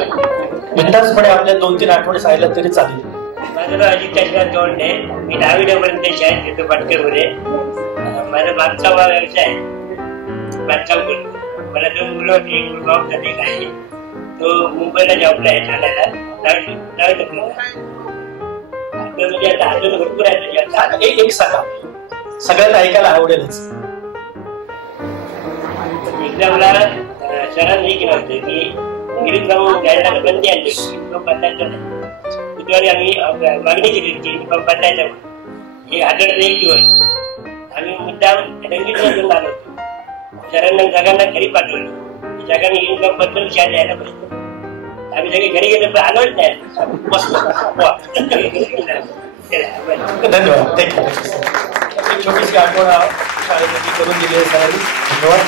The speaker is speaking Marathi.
बिनधास्तपणे आपल्या 2-3 आठवडे सांगितलं तरी चालेल. माझं नाव अजित काशीनाथ गवंडे आहे. मी 10वी पर्यंत शाळेत घेतो पाटकरमध्ये. माझा मागचा व्यवसाय बांधकाम करतो. मला 2 मुलं होती, एक मुलगा होता, एक आहे. तो मुंबईला जॉबला आहे, ठाण्याला. म्हणजे आता अजून भरपूर आहे. एक सांगा, सगळ्यांना ऐकायला आवडेलच. एकदा मला सरांनी केलं होतं की गिरीत जाऊन जायला बंदी आणली होती. तो बंदायचा नाही. बुधवारी आम्ही मागणी केली होती बंदायचा म्हणून. हे आठवड्यात 1 दिवस आम्ही मुद्दाम रंगीतला घेऊन आलो होतो. सरांना जगांना घरी पाठवलं. जगांनी इन्कम बद्दल शाळेत यायला बसलो. आम्ही सगळे घरी गेलो पण आलोच नाही. धन्यवाद. छोटीशी आठवण शाळेमध्ये करून दिली आहे सरांनी. धन्यवाद.